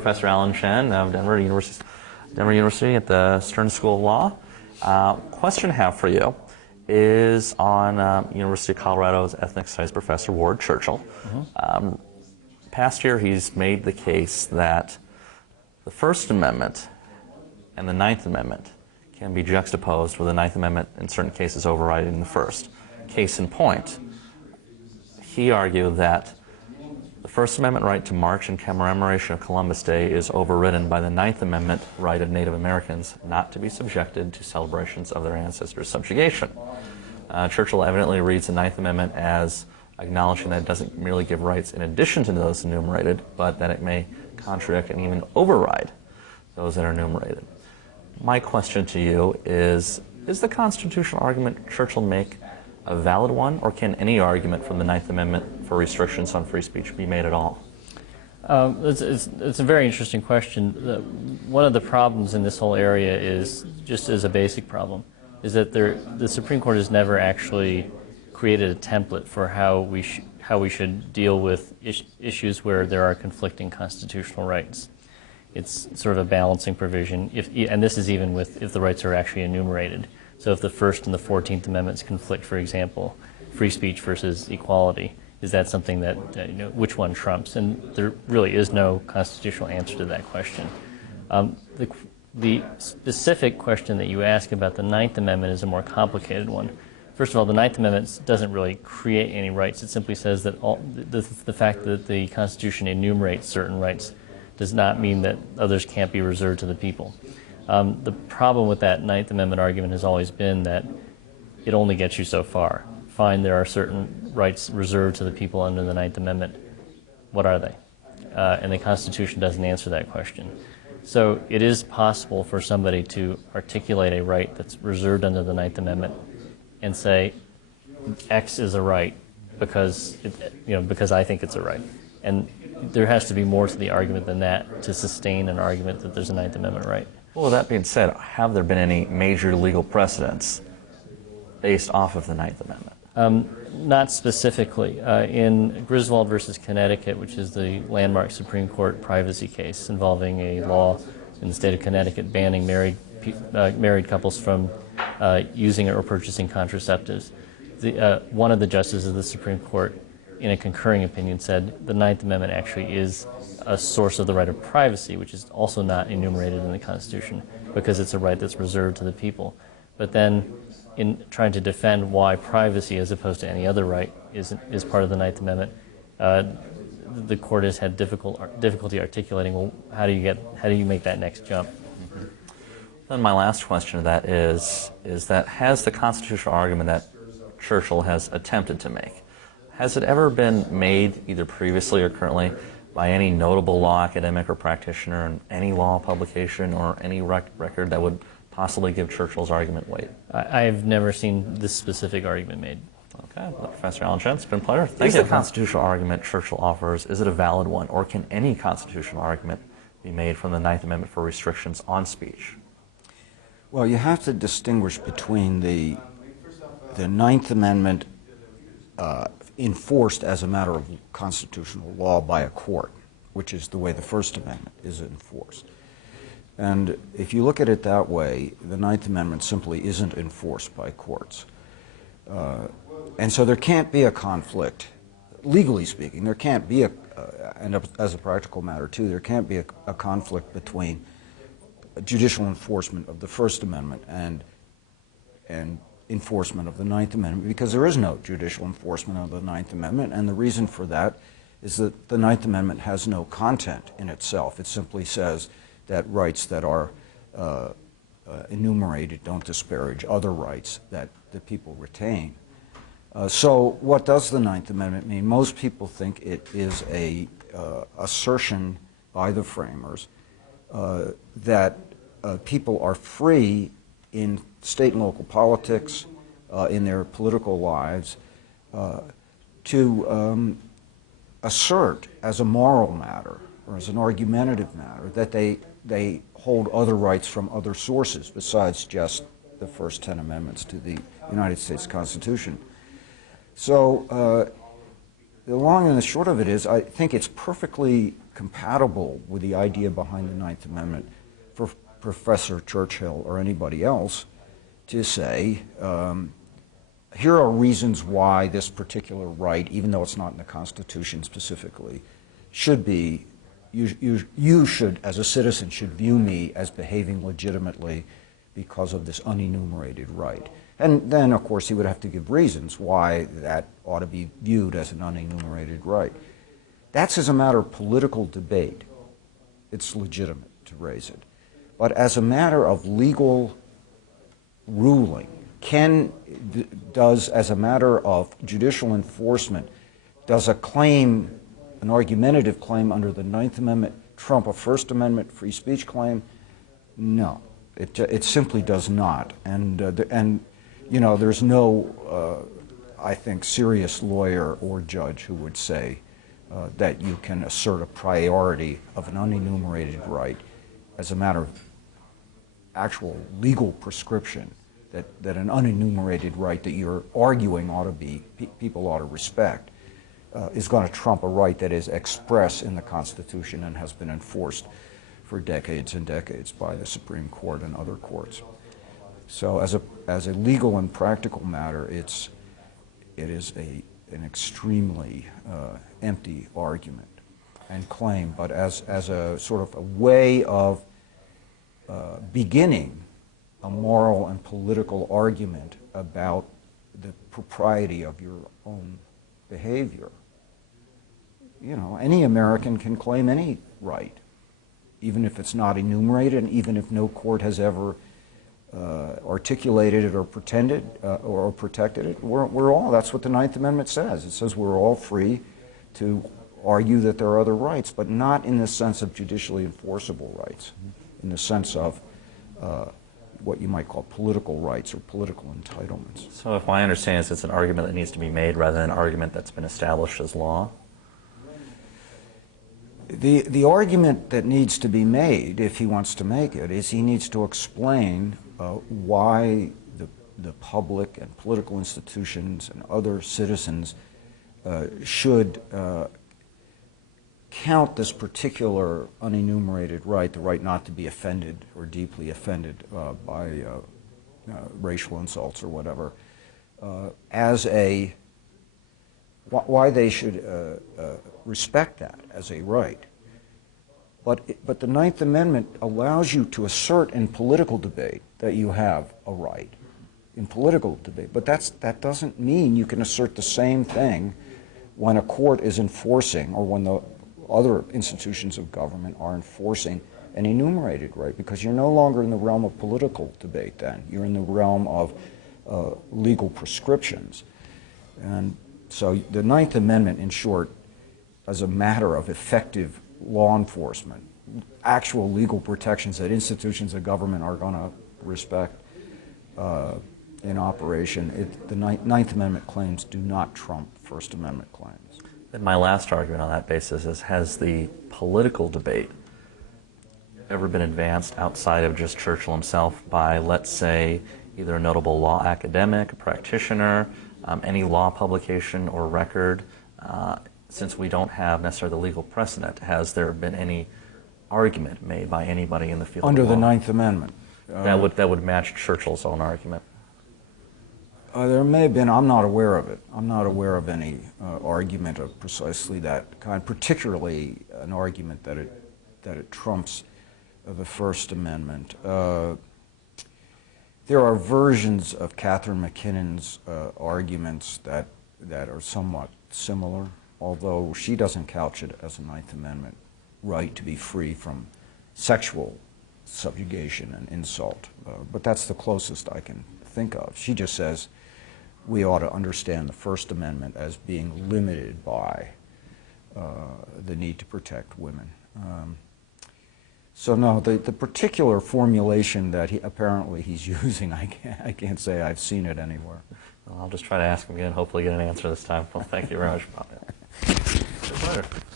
Professor Alan Chen of Denver University at the Sturm School of Law. Question I have for you is on University of Colorado's ethnic studies professor, Ward Churchill. Past year, he's made the case that the First Amendment and the Ninth Amendment can be juxtaposed, with the Ninth Amendment in certain cases overriding the First. Case in point, he argued that the First Amendment right to march in commemoration of Columbus Day is overridden by the Ninth Amendment right of Native Americans not to be subjected to celebrations of their ancestors' subjugation. Churchill evidently reads the Ninth Amendment as acknowledging that it doesn't merely give rights in addition to those enumerated, but that it may contradict and even override those that are enumerated. My question to you is the constitutional argument Churchill make a valid one, or can any argument from the Ninth Amendment for restrictions on free speech be made at all? It's a very interesting question. One of the problems in this whole area is, just as a basic problem, is that the Supreme Court has never actually created a template for how we should deal with issues where there are conflicting constitutional rights. It's sort of a balancing provision, and this is even if the rights are actually enumerated. So if the First and the 14th Amendments conflict, for example, free speech versus equality, is that something that, which one trumps? And there really is no constitutional answer to that question. The specific question that you ask about the Ninth Amendment is a more complicated one. First of all, the Ninth Amendment doesn't really create any rights. It simply says that the fact that the Constitution enumerates certain rights does not mean that others can't be reserved to the people. The problem with that Ninth Amendment argument has always been that it only gets you so far. Fine, there are certain rights reserved to the people under the Ninth Amendment. What are they? And the Constitution doesn't answer that question. So it is possible for somebody to articulate a right that's reserved under the Ninth Amendment and say, X is a right because I think it's a right. And there has to be more to the argument than that to sustain an argument that there's a Ninth Amendment right. Well, with that being said, have there been any major legal precedents based off of the Ninth Amendment? Not specifically. In Griswold versus Connecticut, which is the landmark Supreme Court privacy case involving a law in the state of Connecticut banning married couples from using or purchasing contraceptives, one of the justices of the Supreme Court, in a concurring opinion, said the Ninth Amendment actually is a source of the right of privacy, which is also not enumerated in the Constitution, because it's a right that's reserved to the people. But then, in trying to defend why privacy, as opposed to any other right, is part of the Ninth Amendment, the court has had difficulty articulating, well, how do you make that next jump? Then my last question to that is that has the constitutional argument that Churchill has attempted to make, has it ever been made, either previously or currently, by any notable law academic or practitioner in any law publication or any record that would possibly give Churchill's argument weight? I've never seen this specific argument made. Okay, well, Professor Alan Chen, it's been a pleasure. Thank you. Is the constitutional argument Churchill offers, is it a valid one, or can any constitutional argument be made from the Ninth Amendment for restrictions on speech? Well, you have to distinguish between the Ninth Amendment enforced as a matter of constitutional law by a court, which is the way the First Amendment is enforced. And if you look at it that way, the Ninth Amendment simply isn't enforced by courts. And so there can't be a conflict, legally speaking, there can't be and as a practical matter too, there can't be a conflict between judicial enforcement of the First Amendment and enforcement of the Ninth Amendment, because there is no judicial enforcement of the Ninth Amendment, and the reason for that is that the Ninth Amendment has no content in itself. It simply says that rights that are enumerated don't disparage other rights that the people retain. So what does the Ninth Amendment mean? Most people think it is a assertion by the framers that people are free in state and local politics, in their political lives, to assert as a moral matter or as an argumentative matter that they hold other rights from other sources besides just the first 10 amendments to the United States Constitution. So the long and the short of it is, I think it's perfectly compatible with the idea behind the Ninth Amendment for Professor Churchill or anybody else to say, here are reasons why this particular right, even though it's not in the Constitution specifically, should be, you should, as a citizen, should view me as behaving legitimately because of this unenumerated right. And then, of course, he would have to give reasons why that ought to be viewed as an unenumerated right. That's as a matter of political debate. It's legitimate to raise it. But as a matter of legal ruling, does, as a matter of judicial enforcement, does a claim, an argumentative claim under the Ninth Amendment trump a First Amendment free speech claim? No, it simply does not. And you know, there's no, I think, serious lawyer or judge who would say that you can assert a priority of an unenumerated right as a matter of actual legal prescription, that an unenumerated right that you're arguing ought to be, people ought to respect, is going to trump a right that is expressed in the Constitution and has been enforced for decades and decades by the Supreme Court and other courts. So as a legal and practical matter, it is an extremely empty argument and claim, but as a sort of a way of beginning a moral and political argument about the propriety of your own behavior. You know, any American can claim any right, even if it's not enumerated, and even if no court has ever articulated it or pretended or protected it. We're all, that's what the Ninth Amendment says. It says we're all free to argue that there are other rights, but not in the sense of judicially enforceable rights, in the sense of what you might call political rights or political entitlements. So if my understanding is it's an argument that needs to be made rather than an argument that's been established as law? The argument that needs to be made, if he wants to make it, is he needs to explain why the public and political institutions and other citizens should count this particular unenumerated right, the right not to be offended or deeply offended by racial insults or whatever, as a, why they should respect that as a right. But the Ninth Amendment allows you to assert in political debate that you have a right, in political debate. But that doesn't mean you can assert the same thing when a court is enforcing, or when the other institutions of government are enforcing an enumerated right, because you're no longer in the realm of political debate then. You're in the realm of legal prescriptions. And so the Ninth Amendment, in short, as a matter of effective law enforcement, actual legal protections that institutions of government are going to respect in operation, the Ninth Amendment claims do not trump First Amendment claims. And my last argument on that basis is, has the political debate ever been advanced outside of just Churchill himself by, let's say, either a notable law academic, a practitioner, any law publication or record? Since we don't have necessarily the legal precedent, has there been any argument made by anybody in the field under of law the Ninth Amendment that would match Churchill's own argument? There may have been. I'm not aware of it. I'm not aware of any argument of precisely that kind, particularly an argument that it trumps the First Amendment. There are versions of Catherine McKinnon's arguments that are somewhat similar, although she doesn't couch it as a Ninth Amendment right to be free from sexual subjugation and insult. But that's the closest I can think of. She just says we ought to understand the First Amendment as being limited by the need to protect women. So no, the particular formulation that apparently he's using, I can't say I've seen it anywhere. Well, I'll just try to ask him again, hopefully get an answer this time. Well, thank you very much, Bob. It's a pleasure.